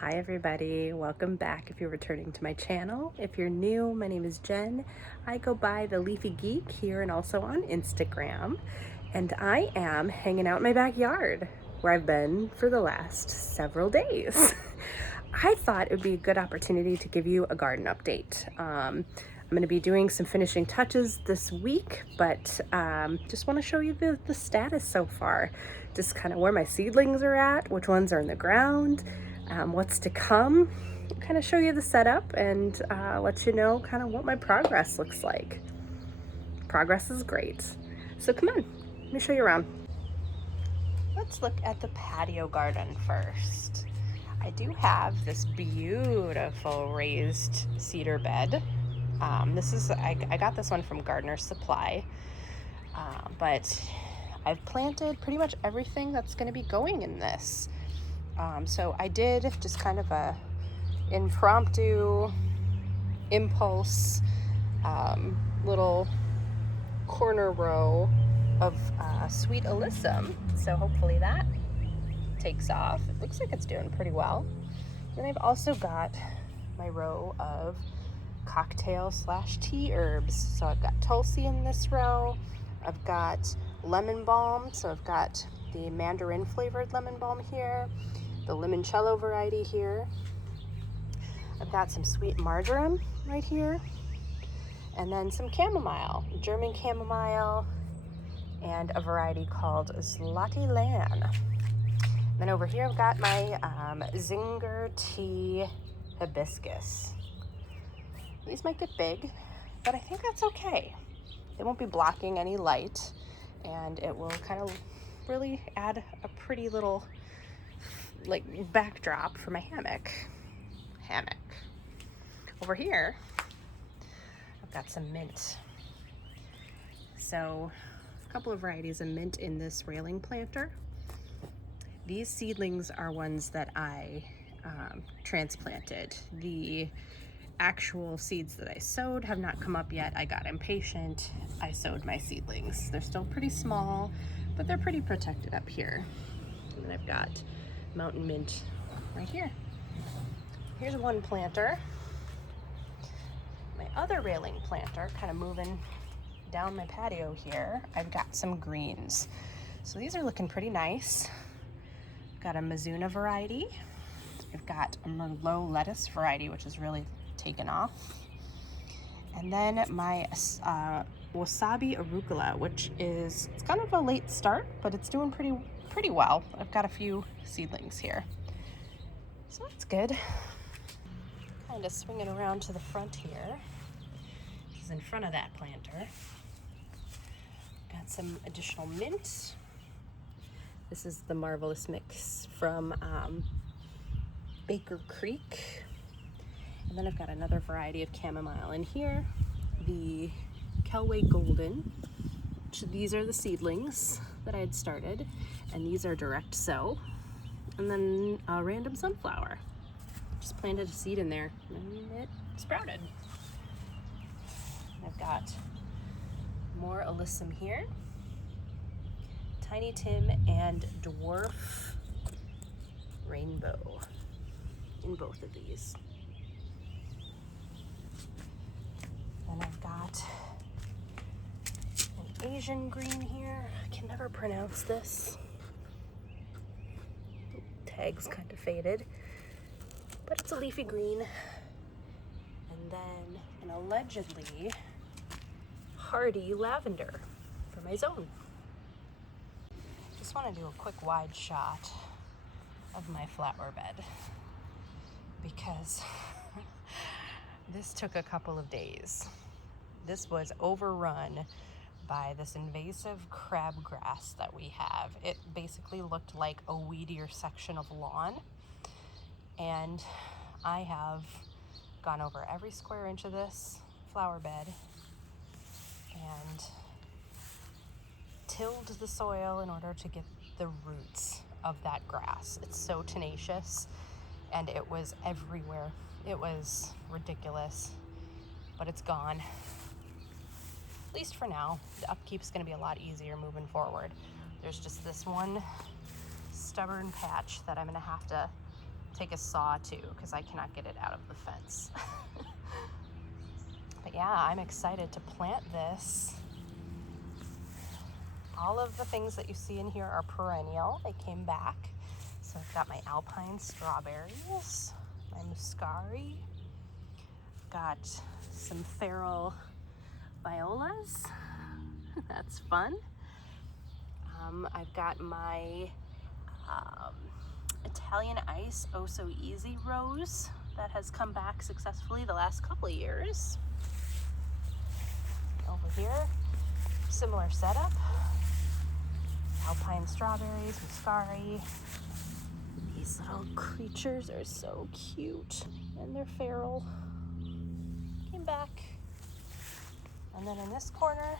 Hi everybody, welcome back if you're returning to my channel. If you're new, my name is Jen. I go by The Leafy Geek here and also on Instagram. And I am hanging out in my backyard where I've been for the last several days. I thought it would be a good opportunity to give you a garden update. I'm going to be doing some finishing touches this week, but just want to show you the status so far. Just kind of where my seedlings are at, which ones are in the ground, what's to come, kind of show you the setup and let you know kind of what my progress looks like. Progress is great. So come on, let me show you around. Let's look at the patio garden first. I do have this beautiful raised cedar bed. I got this one from Gardener's Supply, but I've planted pretty much everything that's going to be going in this. So I did just kind of a impromptu impulse little corner row of sweet alyssum. So hopefully that takes off. It looks like it's doing pretty well. Then I've also got my row of cocktail / tea herbs. So I've got tulsi in this row. I've got lemon balm. So I've got the mandarin flavored lemon balm here, the limoncello variety here. I've got some sweet marjoram right here, and then some chamomile, German chamomile, and a variety called Zloty Lan. Then over here I've got my Zinger tea hibiscus. These might get big, but I think that's okay. They won't be blocking any light, and it will kind of really add a pretty little backdrop for my hammock. Over here, I've got some mint. So a couple of varieties of mint in this railing planter. These seedlings are ones that I transplanted. The actual seeds that I sowed have not come up yet. I got impatient. I sowed my seedlings. They're still pretty small, but they're pretty protected up here. And then I've got mountain mint right here. Here's one planter. My other railing planter, kind of moving down my patio here, I've got some greens. So these are looking pretty nice. I've got a Mizuna variety. I've got a Merlot lettuce variety, which is really taken off. And then my wasabi arugula, which it's kind of a late start, but it's doing pretty well. I've got a few seedlings here. So that's good. Kind of swinging around to the front here. This is in front of that planter. Got some additional mint. This is the Marvelous Mix from Baker Creek. And then I've got another variety of chamomile in here, the Kelway Golden. These are the seedlings that I had started, and these are direct sow. And then a random sunflower. Just planted a seed in there, and it sprouted. I've got more alyssum here. Tiny Tim and Dwarf Rainbow in both of these. And I've got an Asian green here. I can never pronounce this. Tag's kind of faded, but it's a leafy green. And then an allegedly hardy lavender for my zone. Just want to do a quick wide shot of my flower bed because this took a couple of days. This was overrun by this invasive crabgrass that we have. It basically looked like a weedier section of lawn, and I have gone over every square inch of this flower bed and tilled the soil in order to get the roots of that grass. It's so tenacious, and it was everywhere. It was ridiculous, but it's gone. At least for now. The upkeep's going to be a lot easier moving forward. There's just this one stubborn patch that I'm going to have to take a saw too, because I cannot get it out of the fence. But yeah, I'm excited to plant this. All of the things that you see in here are perennial. They came back. So I've got my alpine strawberries, my muscari, got some feral violas. That's fun. I've got my Italian ice Oh So Easy rose that has come back successfully the last couple of years. Over here, similar setup. Alpine strawberries, muscari. These little creatures are so cute, and they're feral. Came back. And then in this corner,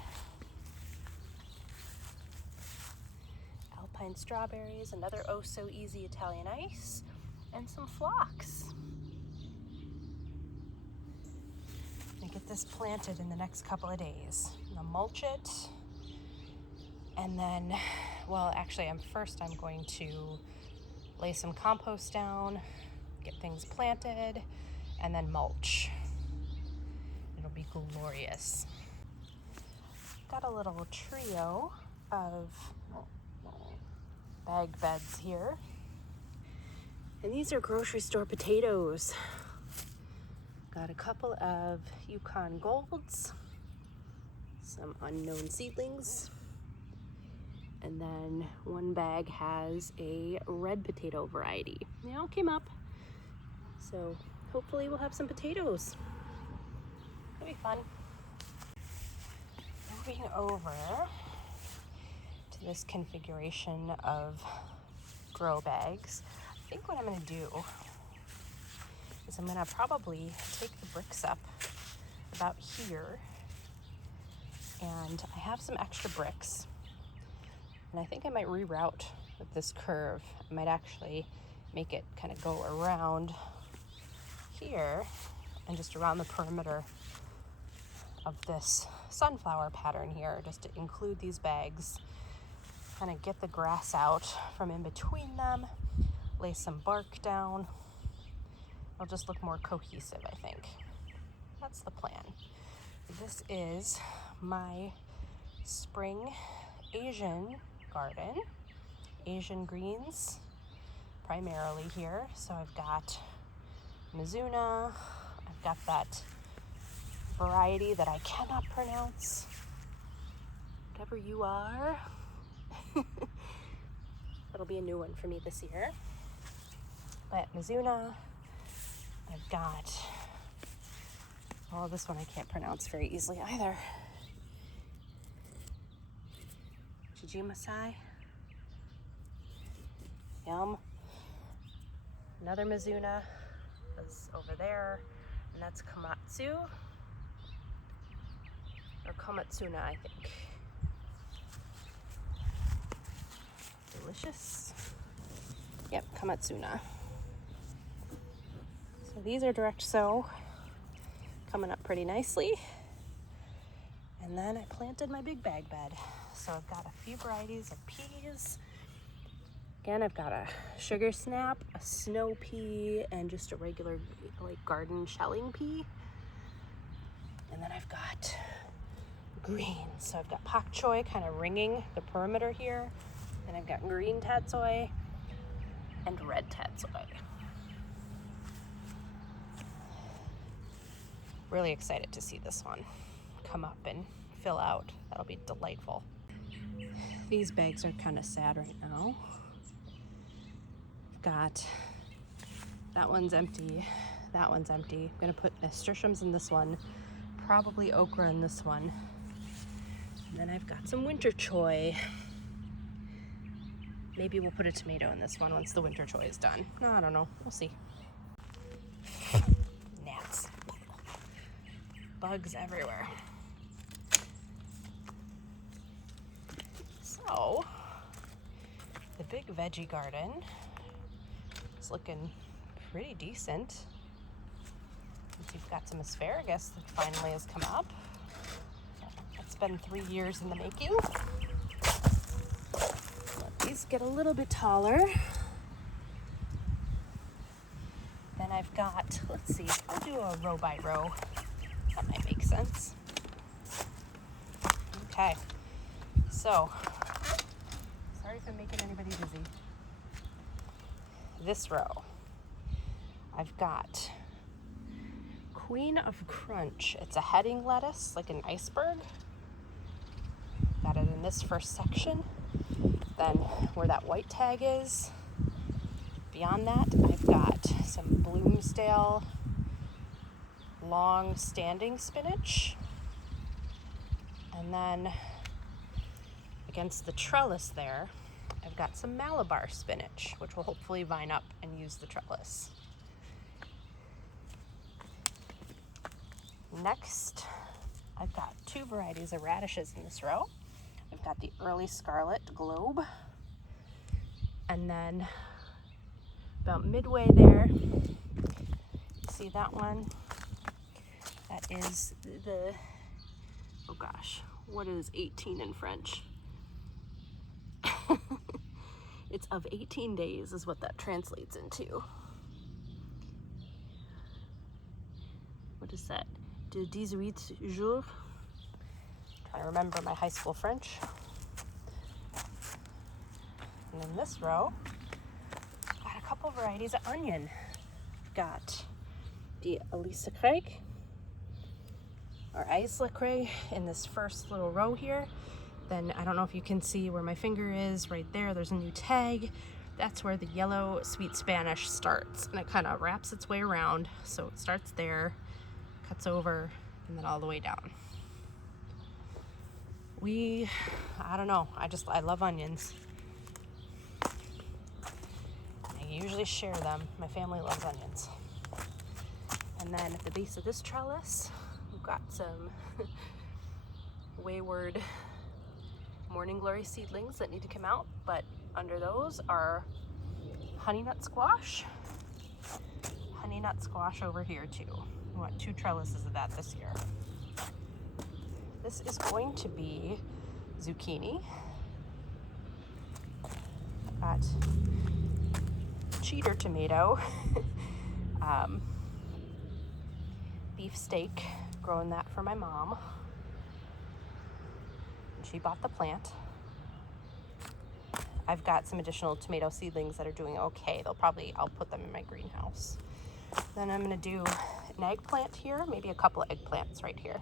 alpine strawberries, another Oh So Easy Italian ice, and some phlox. I'm gonna get this planted in the next couple of days. I'm gonna mulch it, and then, well, actually, I'm going to lay some compost down, get things planted, and then mulch. It'll be glorious. Got a little trio of bag beds here. And these are grocery store potatoes. Got a couple of Yukon Golds, some unknown seedlings, and then one bag has a red potato variety. They all came up, so hopefully we'll have some potatoes. It'll be fun. Moving over to this configuration of grow bags, I think what I'm going to do is I'm going to probably take the bricks up about here, and I have some extra bricks, and I think I might reroute with this curve. I might actually make it kind of go around here and just around the perimeter of this sunflower pattern here, just to include these bags, kind of get the grass out from in between them, lay some bark down. It'll just look more cohesive, I think. That's the plan. This is my spring Asian garden, Asian greens primarily here. So I've got Mizuna, I've got that variety that I cannot pronounce, whatever you are. That'll be a new one for me this year. But Mizuna, I've got, oh, this one I can't pronounce very easily either. Chijimasai. Yum. Another Mizuna is over there, and that's Komatsu. Or Komatsuna, I think. Delicious. Yep, Komatsuna. So these are direct sow, coming up pretty nicely. And then I planted my big bag bed. So I've got a few varieties of peas. Again, I've got a sugar snap, a snow pea, and just a regular like garden shelling pea. And then I've got greens. So I've got pak choi kind of ringing the perimeter here. And I've got green tatsoi and red tatsoi. Really excited to see this one come up and fill out. That'll be delightful. These bags are kind of sad right now. I've got, that one's empty, that one's empty. I'm gonna put nasturtiums in this one, probably okra in this one. And then I've got some winter choy. Maybe we'll put a tomato in this one once the winter choy is done. No, I don't know, we'll see. Gnats. Bugs everywhere. So, the big veggie garden is looking pretty decent. We've got some asparagus that finally has come up. It's been 3 years in the making. Let these get a little bit taller. And I've got, let's see, we'll do a row by row. That might make sense. Okay, so, sorry if I'm making anybody dizzy. This row, I've got Queen of Crunch. It's a heading lettuce, like an iceberg. Got it in this first section. Then where that white tag is, beyond that, I've got some Bloomsdale long standing spinach. And then against the trellis there, I've got some Malabar spinach, which will hopefully vine up and use the trellis. Next, I've got two varieties of radishes in this row. I've got the early scarlet globe, and then about midway there, see that one? That is the, oh gosh, what is 18 in French? It's of 18 days is what that translates into. What is that? De 18 jours? Trying to remember my high school French. And in this row, got a couple varieties of onion. Got the Elisa Craig, or Isla Craig, in this first little row here. Then I don't know if you can see where my finger is, right there, there's a new tag. That's where the yellow sweet Spanish starts, and it kind of wraps its way around. So it starts there, cuts over, and then all the way down. I don't know, I love onions. I usually share them. My family loves onions. And then at the base of this trellis, we've got some wayward morning glory seedlings that need to come out, but under those are honey nut squash over here too. We want 2 trellises of that this year. This is going to be zucchini. Got cheater tomato, beef steak, growing that for my mom. She bought the plant. I've got some additional tomato seedlings that are doing okay. I'll put them in my greenhouse. Then I'm gonna do an eggplant here, maybe a couple of eggplants right here.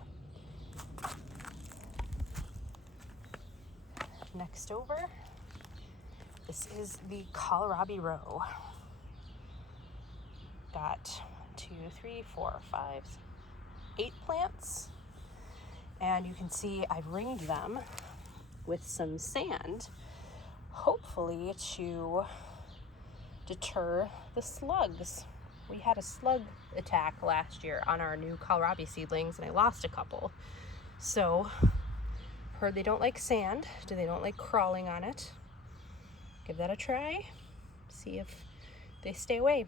Next over, this is the kohlrabi row. Got 2, 3, 4, 5, 8 plants. And you can see I've ringed them with some sand, hopefully to deter the slugs. We had a slug attack last year on our new kohlrabi seedlings, and I lost a couple. So, heard they don't like sand. They don't like crawling on it. Give that a try. See if they stay away.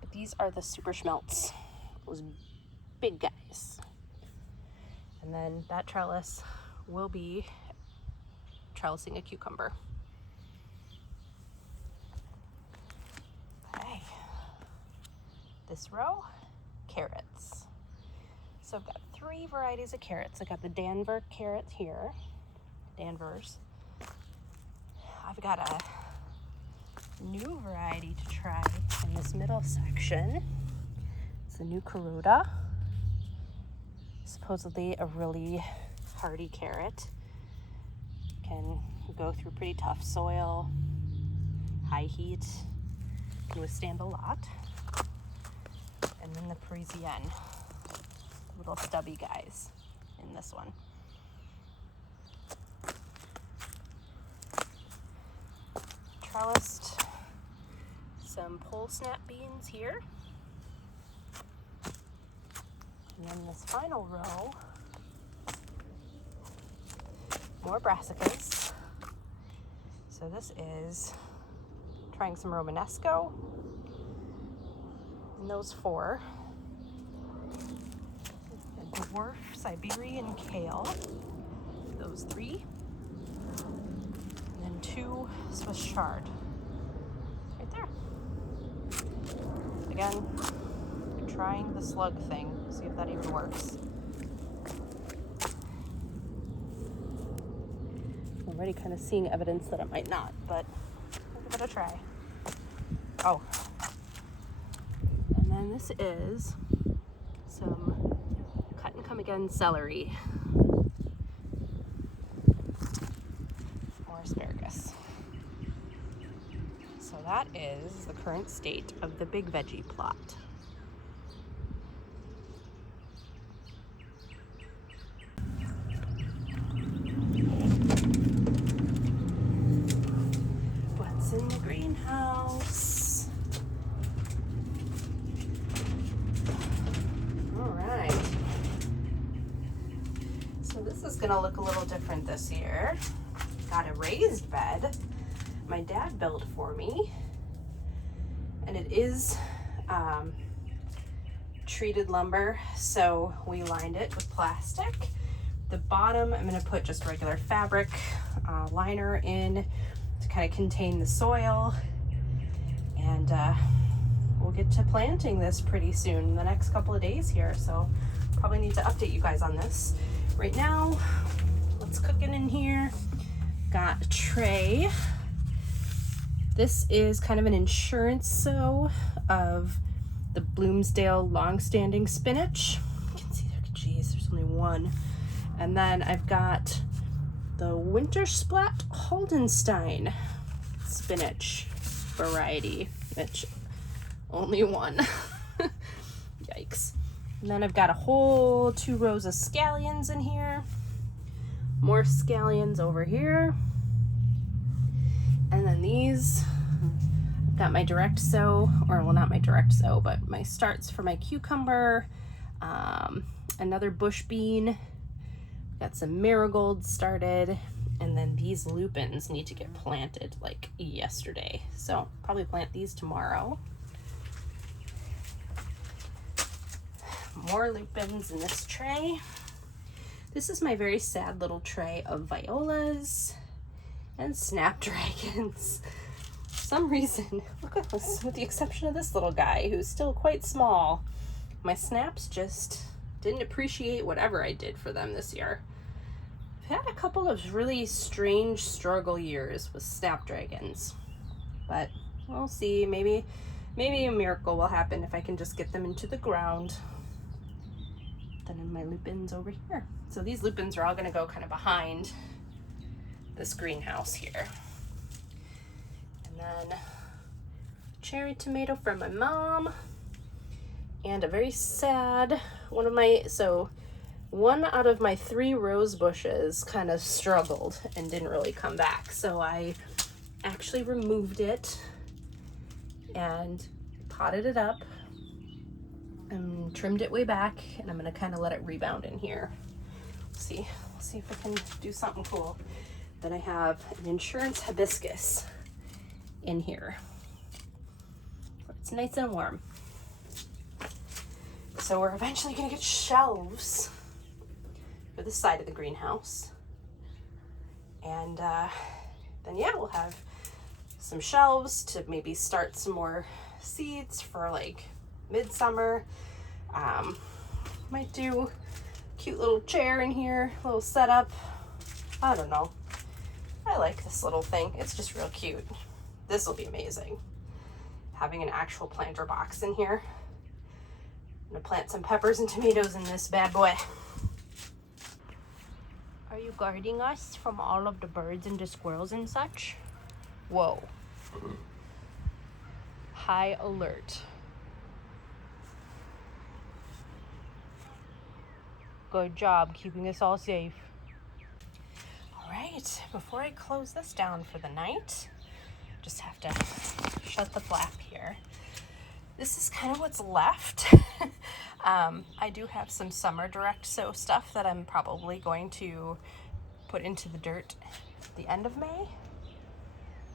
But these are the super schmelts, those big guys. And then that trellis will be trellising a cucumber. Okay. This row, carrots. So I've got 3 varieties of carrots. I got the Danver carrot here, Danvers. I've got a new variety to try in this middle section. It's the new Carota. Supposedly a really hardy carrot. Can go through pretty tough soil, high heat, can withstand a lot. And then the Parisienne, little stubby guys in this one. Trellised some pole snap beans here. And then this final row, more brassicas. So this is trying some Romanesco. And those 4. A dwarf Siberian kale. Those 3. And then 2 Swiss chard. Right there. again, trying the slug thing, see if that even works. I'm already kind of seeing evidence that it might not, but we'll give it a try. Oh. And then this is some cut and come again celery. More asparagus. So that is the current state of the big veggie plot. What's in the greenhouse? All right. So this is gonna look a little different this year. Got a raised bed my dad built for me, and it is treated lumber, so we lined it with plastic. The bottom I'm going to put just regular fabric liner in to kind of contain the soil, and we'll get to planting this pretty soon in the next couple of days here, so probably need to update you guys on this. Right now, what's cooking in here? Got a tray. This is kind of an insurance sow of the Bloomsdale long-standing spinach. You can see there, geez, there's only one. And then I've got the Winter Splat Holdenstein spinach variety, which only one. Yikes. And then I've got a whole 2 rows of scallions in here. More scallions over here. And then these, I've got my direct sow, or well, not my direct sow, but my starts for my cucumber, another bush bean, got some marigolds started, and then these lupins need to get planted like yesterday. So probably plant these tomorrow. More lupins in this tray. This is my very sad little tray of violas and snapdragons. For some reason, look at this, with the exception of this little guy who's still quite small, my snaps just didn't appreciate whatever I did for them this year. I've had a couple of really strange struggle years with snapdragons, but we'll see. Maybe a miracle will happen if I can just get them into the ground. Then in my lupins over here. So these lupins are all gonna go kind of behind this greenhouse here. And then cherry tomato from my mom, and a very sad one out of my 3 rose bushes kind of struggled and didn't really come back, so I actually removed it and potted it up and trimmed it way back, and I'm gonna kind of let it rebound in here. We'll see if I can do something cool. Then I have an insurance hibiscus in here. It's nice and warm. So we're eventually gonna get shelves for this side of the greenhouse. And then yeah, we'll have some shelves to maybe start some more seeds for like midsummer. Might do a cute little chair in here, a little setup. I don't know. I like this little thing. It's just real cute. This will be amazing. Having an actual planter box in here. I'm gonna plant some peppers and tomatoes in this bad boy. Are you guarding us from all of the birds and the squirrels and such? Whoa. High alert. Good job keeping us all safe. All right, before I close this down for the night, just have to shut the flap here. This is kind of what's left. I do have some summer direct sow stuff that I'm probably going to put into the dirt at the end of May.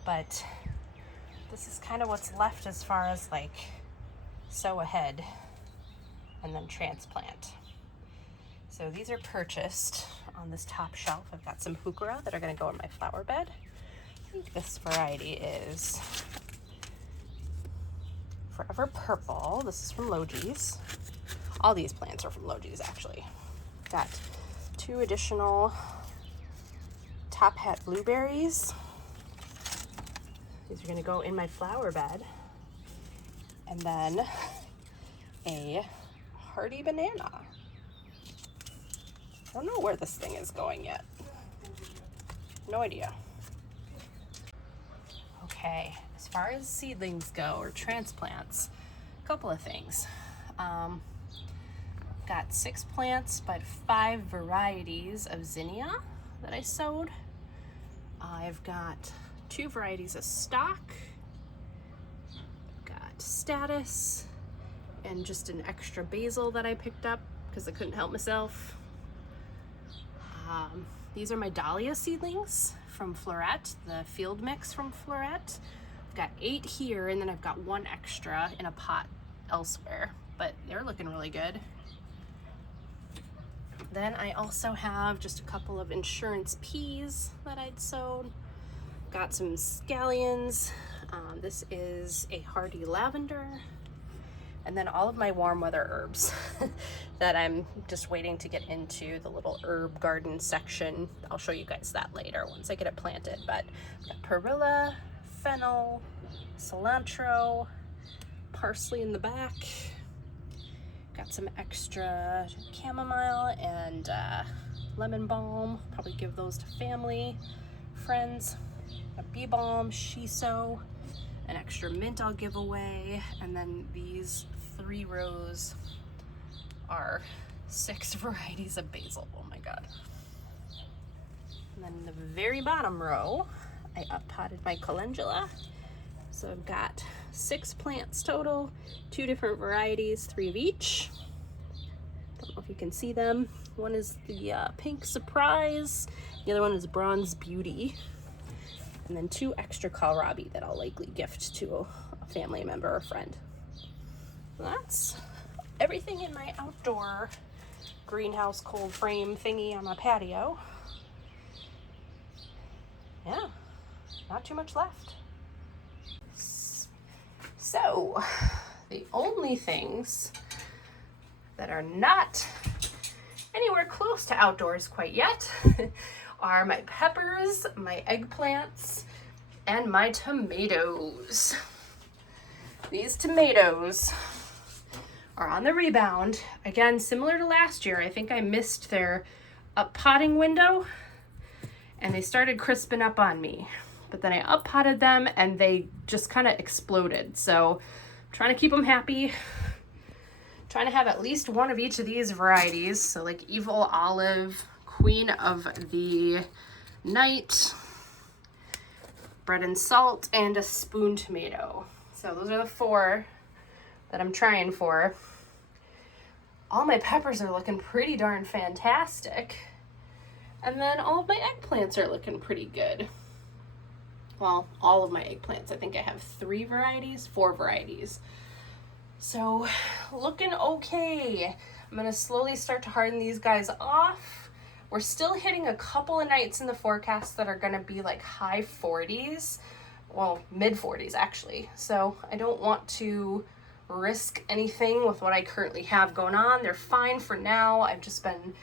But this is kind of what's left as far as like sow ahead and then transplant. So these are purchased on this top shelf. I've got some heuchera that are going to go in my flower bed. I think this variety is Forever Purple. This is from Logi's. All these plants are from Logi's, actually. Got 2 additional top hat blueberries. These are gonna go in my flower bed. And then a hardy banana. I don't know where this thing is going yet. No idea. Okay, as far as seedlings go, or transplants, a couple of things. Got 6 plants, but 5 varieties of zinnia that I sowed. I've got 2 varieties of stock. Got status, and just an extra basil that I picked up because I couldn't help myself. These are my dahlia seedlings from Floret, the field mix from Floret. I've got 8 here, and then I've got 1 extra in a pot elsewhere, but they're looking really good. Then I also have just a couple of insurance peas that I'd sowed. Got some scallions. This is a hardy lavender. And then all of my warm weather herbs that I'm just waiting to get into the little herb garden section. I'll show you guys that later once I get it planted. But I've got perilla, fennel, cilantro, parsley in the back. Got some extra chamomile and lemon balm. Probably give those to family, friends. A bee balm, shiso, an extra mint I'll give away, and then these 3 rows are 6 varieties of basil. Oh my god. And then in the very bottom row, I up-potted my calendula. So I've got 6 plants total, 2 different varieties, 3 of each. Don't know if you can see them. One is the Pink Surprise, the other one is Bronze Beauty. And then 2 extra kohlrabi that I'll likely gift to a family member or friend. So that's everything in my outdoor greenhouse cold frame thingy on my patio. Yeah, not too much left. So, the only things that are not anywhere close to outdoors quite yet are my peppers, my eggplants, and my tomatoes. These tomatoes are on the rebound. Again, similar to last year, I think I missed their up-potting window and they started crisping up on me. But then I up-potted them and they just kind of exploded. So I'm trying to keep them happy. Trying to have at least 1 of each of these varieties. So like Evil Olive, Queen of the Night, Bread and Salt, and a Spoon Tomato. So those are the 4 that I'm trying for. All my peppers are looking pretty darn fantastic. And then all of my eggplants are looking pretty good. Well, all of my eggplants. I think I have 4 varieties. So looking okay. I'm gonna slowly start to harden these guys off. We're still hitting a couple of nights in the forecast that are gonna be like high 40s. Well, mid 40s actually. So I don't want to risk anything with what I currently have going on. They're fine for now. I've just been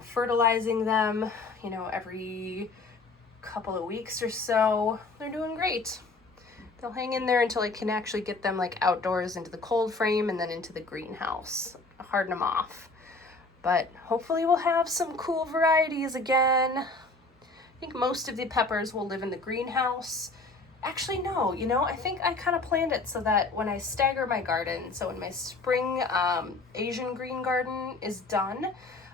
fertilizing them, you know, every couple of weeks or so. They're doing great. They'll hang in there until I can actually get them like outdoors into the cold frame and then into the greenhouse. Harden them off. But hopefully we'll have some cool varieties again. I think most of the peppers will live in the greenhouse. Actually, no, you know, I think I kind of planned it so that when I stagger my garden, so when my spring Asian green garden is done,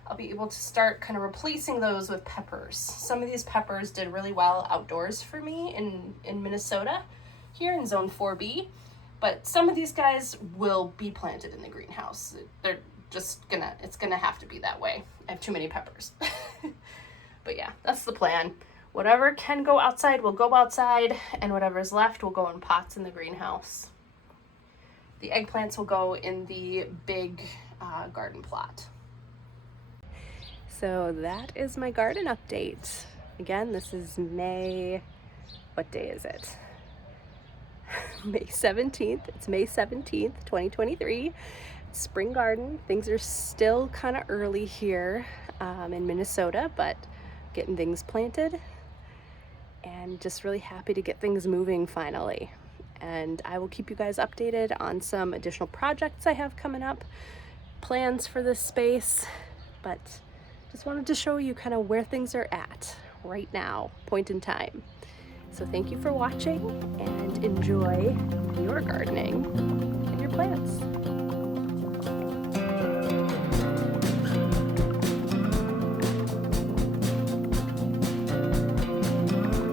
I'll be able to start kind of replacing those with peppers. Some of these peppers did really well outdoors for me in Minnesota, here in zone 4B, but some of these guys will be planted in the greenhouse. They're just it's gonna have to be that way. I have too many peppers. But yeah, that's the plan. Whatever can go outside will go outside, and whatever's left will go in pots in the greenhouse. The eggplants will go in the big garden plot. So that is my garden update. Again, this is May, what day is it? May 17th. It's May 17th, 2023. Spring garden. Things are still kind of early here in Minnesota, but getting things planted and just really happy to get things moving finally. And I will keep you guys updated on some additional projects I have coming up, plans for this space, but just wanted to show you kind of where things are at right now, point in time. So thank you for watching and enjoy your gardening and your plants.